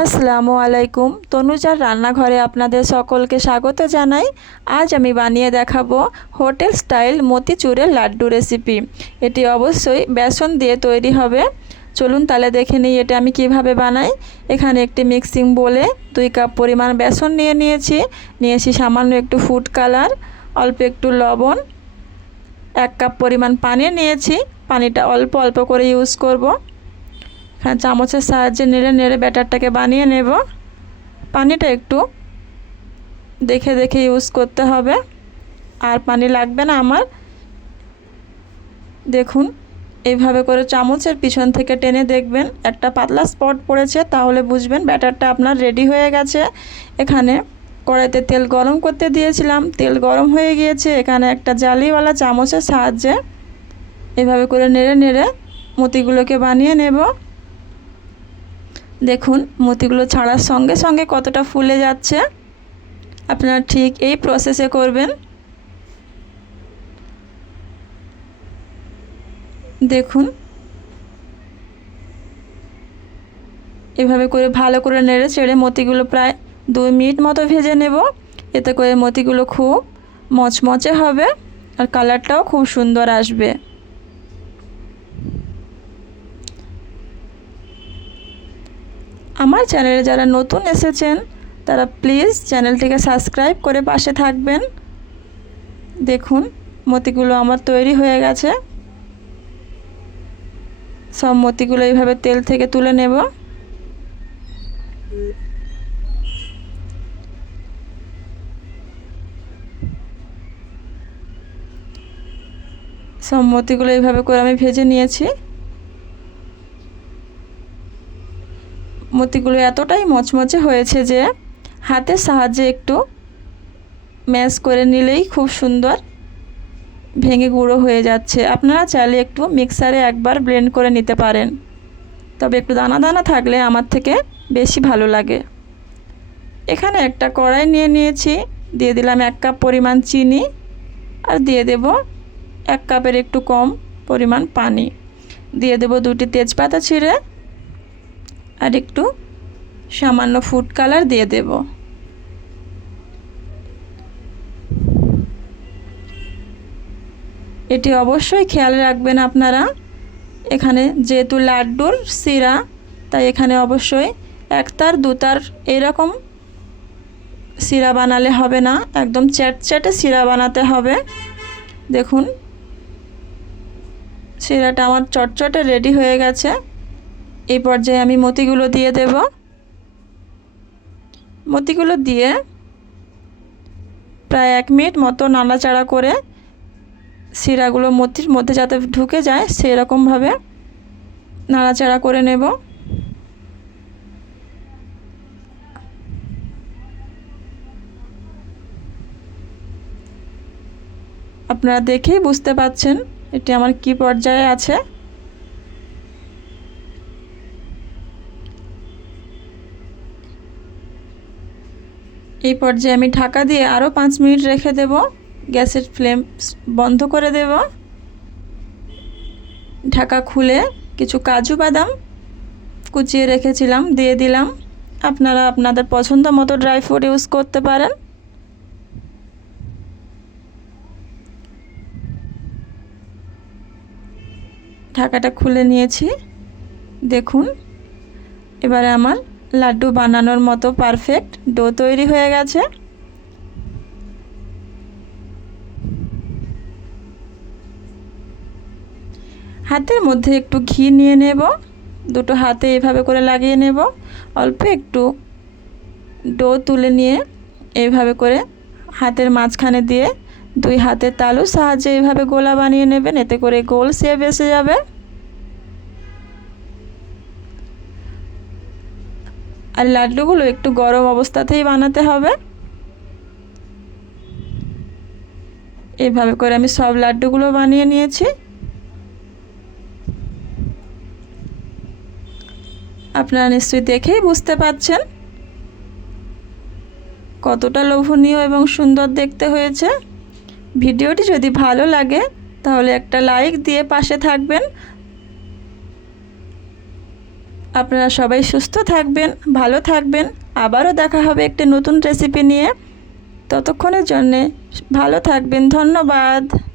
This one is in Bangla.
আসসালামু আলাইকুম। তনুজার রান্নাঘরে আপনাদের সকলকে স্বাগত জানাই। আজ আমি বানিয়ে দেখাবো হোটেল স্টাইল মতিচুরের লাড্ডু রেসিপি। এটি অবশ্যই বেসন দিয়ে তৈরি হবে। চলুন তাহলে দেখে নিই এটা আমি কিভাবে বানাই। এখানে একটি মিক্সিং বোলে 2 কাপ পরিমাণ বেসন নিয়েছি সামান্য একটু ফুড কালার, অল্প একটু লবণ, 1 কাপ পরিমাণ পানি নিয়েছি। পানিটা অল্প অল্প করে ইউজ করব। এখানে চামচের সাহায্যে নেড়ে নেড়ে ব্যাটারটাকে বানিয়ে নেব। পানিটা একটু দেখে দেখে ইউজ করতে হবে, আর পানি লাগবে না আমার। দেখুন এইভাবে করে চামচের পিছন থেকে টেনে দেখবেন একটা পাতলা স্পট পড়েছে, তাহলে বুঝবেন ব্যাটারটা আপনার রেডি হয়ে গেছে। এখানে কড়াইতে তেল গরম করতে দিয়েছিলাম, তেল গরম হয়ে গিয়েছে। এখানে একটা জালিওয়ালা চামচের সাহায্যে এভাবে করে নেড়ে নেড়ে মতিগুলোকে বানিয়ে নেব। দেখুন মতিগুলো ছাড়ার সঙ্গে সঙ্গে কতটা ফুলে যাচ্ছে। আপনারা ঠিক এই প্রসেসে করবেন। দেখুন এভাবে করে ভালো করে নেড়ে চেড়ে মতিগুলো প্রায় 2 মিনিট মতো ভেজে নেব। এতে করে মতিগুলো খুব মচমচে হবে আর কালারটাও খুব সুন্দর আসবে। আমার চ্যানেলে যারা নতুন এসেছেন তারা প্লিজ চ্যানেলটিকে সাবস্ক্রাইব করে পাশে থাকবেন। দেখুন মতিগুলো আমার তৈরি হয়ে গেছে। সব মতিগুলো এইভাবে তেল থেকে তুলে নেব। সব মতিগুলো এইভাবে করে আমি ভেজে নিয়েছি। মতিগুলো এতটাই মচমচে হয়েছে যে হাতের সাহায্যে একটু ম্যাশ করে নিলেই খুব সুন্দর ভেঙে গুঁড়ো হয়ে যাচ্ছে। আপনারা চাইলে একটু মিক্সারে একবার ব্লেন্ড করে নিতে পারেন, তবে একটু দানা দানা থাকলে আমার থেকে বেশি ভালো লাগে। এখানে একটা কড়াই নিয়েছি, দিয়ে দিলাম 1 কাপ পরিমাণ চিনি, আর দিয়ে দেব 1 কাপের একটু কম পরিমাণ পানি। দিয়ে দেব 2টি তেজপাতা ছিঁড়ে, আর একটু সামান্য ফুড কালার দিয়ে দেব। এটি অবশ্যই খেয়াল রাখবেন আপনারা। এখানে যেহেতু লাড্ডুর শিরা, তাই এখানে অবশ্যই 1 তার 2 তার এরকম শিরা বানালে হবে না, একদম চ্যাটচ্যাটে শিরা বানাতে হবে। দেখুন শিরাটা আমার চটচটে রেডি হয়ে গেছে। এই পর্যায়ে আমি মতিগুলো দিয়ে দেব। মতিগুলো দিয়ে প্রায় 1 মিনিট মতো নাড়াচাড়া করে শিরাগুলো মতির মধ্যে যাতে ঢুকে যায় সেই রকমভাবে নাড়াচাড়া করে নেব। আপনারা দেখেই বুঝতে পাচ্ছেন এটি আমার কি পর্যায়ে আছে। এই পর্যায়ে আমি ঢাকা দিয়ে আরও 5 মিনিট রেখে দেব। গ্যাসের ফ্লেম বন্ধ করে দেব। ঢাকা খুলে কিছু কাজু বাদাম কুচিয়ে রেখেছিলাম দিয়ে দিলাম। আপনারা আপনাদের পছন্দ মতো ড্রাই ফ্রুট ইউজ করতে পারেন। ঢাকাটা খুলে নিয়েছি। দেখুন এবারে আমার লাড্ডু বানানোর মতো পারফেক্ট ডো তৈরি হয়ে গেছে। হাতের মধ্যে একটু ঘি নিয়ে নেব, দুটো হাতে এভাবে করে লাগিয়ে নেব। অল্প একটু ডো তুলে নিয়ে এইভাবে করে হাতের মাঝখানে দিয়ে 2 হাতের তালুর সাহায্যে এইভাবে গোলা বানিয়ে নেবেন। এতে করে গোল শেপ এসে যাবে। আর লাড্ডুগুলো একটু গরম অবস্থাতেই বানাতে হবে। এইভাবে করে আমি সব লাড্ডুগুলো বানিয়ে নিয়েছি। আপনারা নিশ্চয়ই দেখেই বুঝতে পাচ্ছেন কতটা লোভনীয় এবং সুন্দর দেখতে হয়েছে। ভিডিওটি যদি ভালো লাগে তাহলে একটা লাইক দিয়ে পাশে থাকবেন। আপনারা সবাই সুস্থ থাকবেন, ভালো থাকবেন। আবারও দেখা হবে একটি নতুন রেসিপি নিয়ে। ততক্ষণের জন্যে ভালো থাকবেন। ধন্যবাদ।